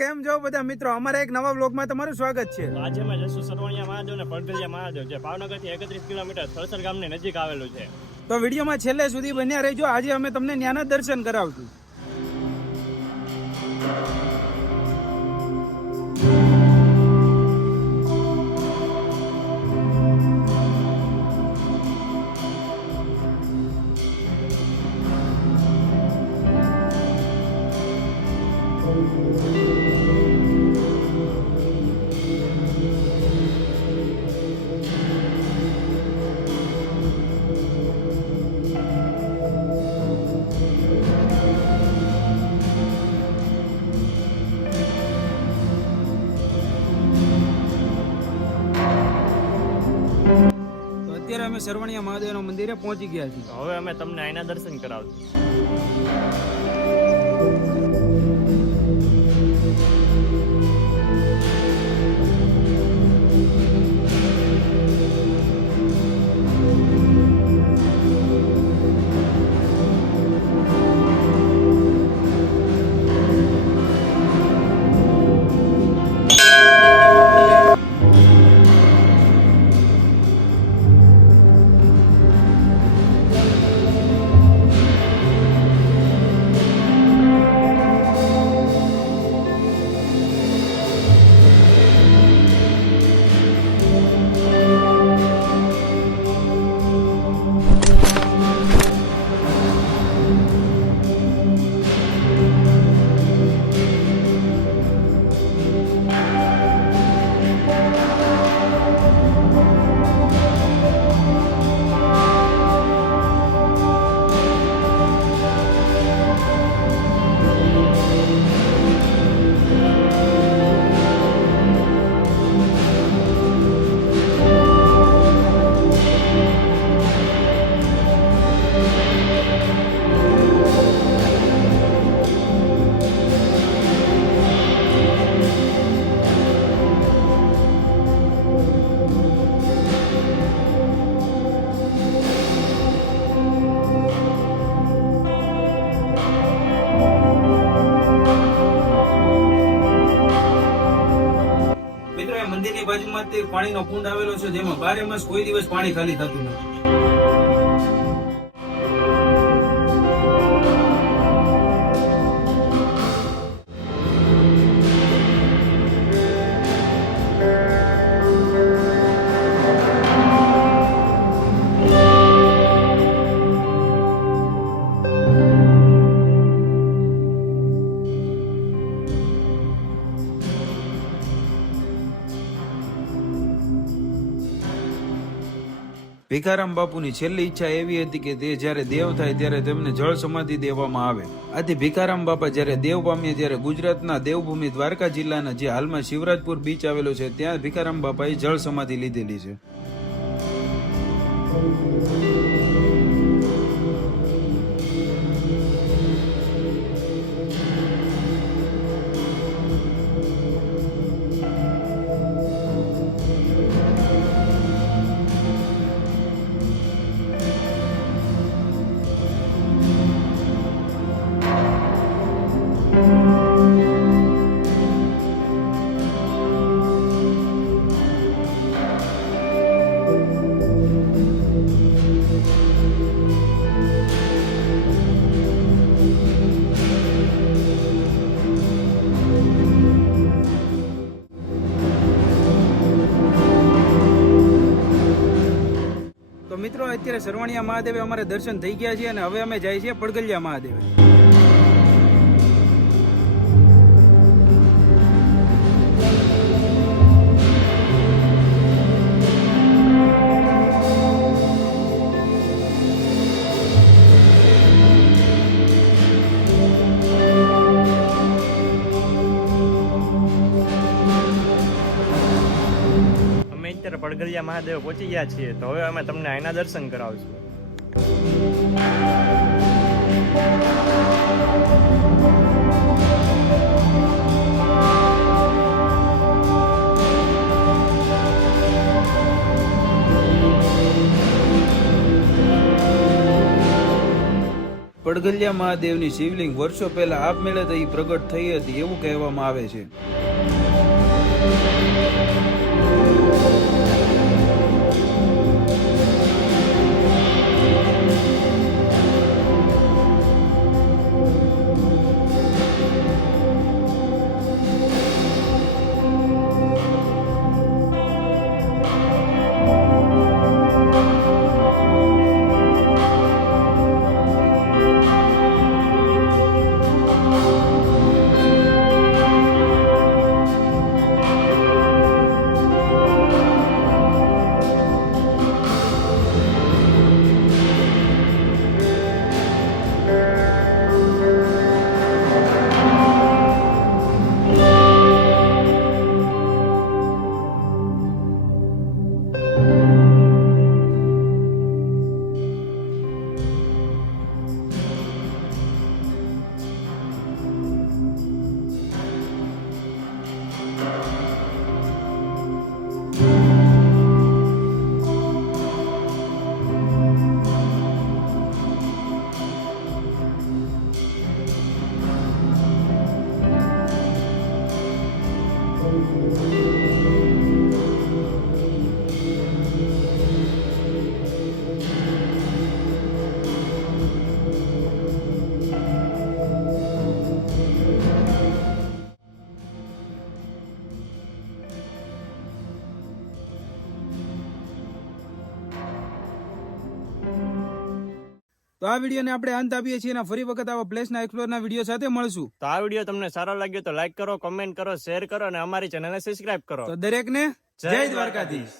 કેમ છો બધા મિત્રો, અમારા એક નવા વ્લોગમાં તમારું સ્વાગત છે। આજે અમે જશું સરવણિયા મહાદેવ ને પડગલિયા મહાદેવ, જે ભાવનગરથી 31 કિલોમીટર થળસર ગામની નજીક આવેલું છે। તો વિડીયોમાં છેલ્લે સુધી બન્યા રહેજો। આજે અમે તમને ત્યાંના દર્શન કરાવશું। અત્યારે અમે સરવણિયા મહાદેવના મંદિરે પહોંચી ગયા છીએ। હવે અમે તમને અહીંના દર્શન કરાવશું। મંદિરની બાજુમાં તે પાણીનો કુંડ આવેલો છે, જેમાં 12 માસ કોઈ દિવસ પાણી ખાલી થતું નથી। ભીખારામ બાપુની છેલ્લી ઈચ્છા એવી હતી કે તે જ્યારે દેવ થાય ત્યારે તેમને જળ સમાધિ દેવામાં આવે। આથી ભીખારામ બાપા જ્યારે દેવ પામ્યા ત્યારે ગુજરાતના દેવભૂમિ દ્વારકા જિલ્લાના જે હાલમાં શિવરાજપુર બીચ આવેલો છે, ત્યાં ભીખારામ બાપાએ જળ સમાધિ લીધેલી છે। તો મિત્રો, અત્યારે સરવણિયા મહાદેવે અમારે દર્શન થઈ ગયા છે અને હવે અમે જાય છીએ પડગલિયા મહાદેવે। પડગલિયા મહાદેવ પહોંચી ગયા છીએ, તો હવે અમે તમને અહીંના દર્શન કરાવશું। પડગલિયા મહાદેવની શિવલિંગ વર્ષો પહેલા આપમેળે થઈ પ્રગટ થઈ હતી એવું કહેવામાં આવે છે. તો આ વિડીયોને આપણે અંત આપીએ છીએ અને ફરી વખત આવા પ્લેસના એક્સપ્લોરના વિડીયો સાથે મળશું. તો આ વિડીયો તમને સારો લાગ્યો તો લાઈક કરો, કમેન્ટ કરો, શેર કરો અને અમારી ચેનલને સબસ્ક્રાઇબ કરો. તો દરેકને જય દ્વારકાધીશ.